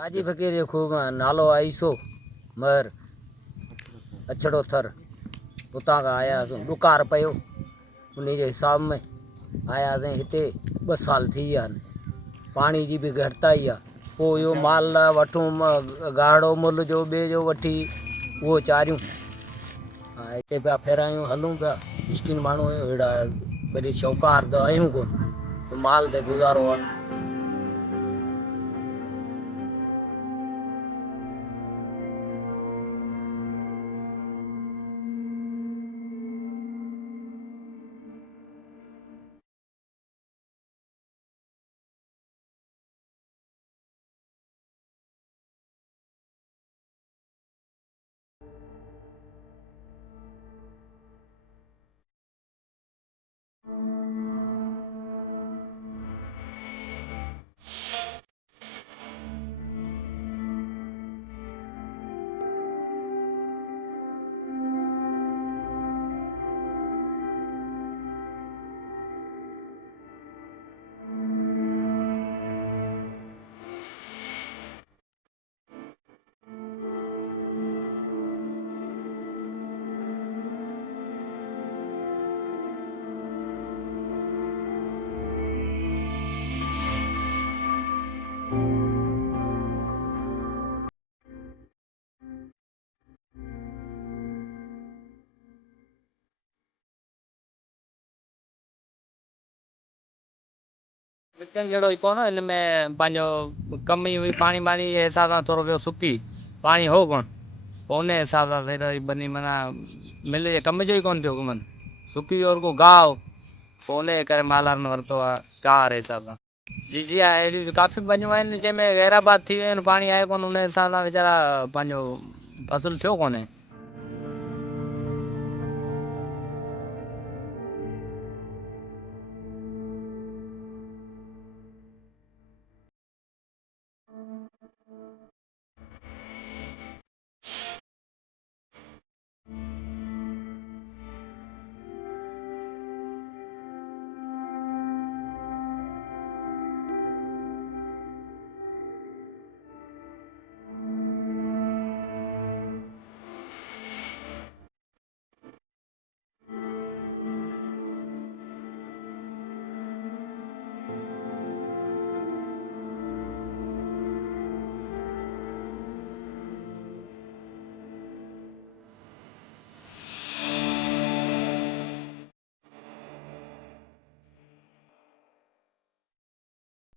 हाजी फ़कीर जो खूब नालो आईसो मर अछड़ो थर उतां खां आया ॾुकार पियो उन जे हिसाब में आयासीं हिते 2 साल थी विया आहिनि। पाणी जी बि घटिताई आहे। पोइ इहो माल वठूं गाढ़ो मुल जो ॿिए जो वठी उहो चारियूं हिते पिया फेरायूं हलूं पिया मिस्किन माण्हू आहियूं अहिड़ा वरी शौकार त आहियूं कोन माल ते गुज़ारो आहे। विकन जहिड़ो ई कोन हिन में पंहिंजो कमी हुई पाणी वाणी जे हिसाब सां थोरो ॿियो सुकी पाणी हो कोन पोइ उन हिसाब सां फिर बनी माना मिल जे कम जो ई कोन थियो घुमनि सुकी और को गाह हो पोइ उन जे करे मालार न वरितो आहे कार हिसाब सां जी जी आहे अहिड़ियूं काफ़ी बनियूं आहिनि जंहिंमें गैराबाद थी वियूं आहिनि पाणी आहे कोन उन हिसाब सां वीचारा पंहिंजो फ़सुलु थियो कोन्हे।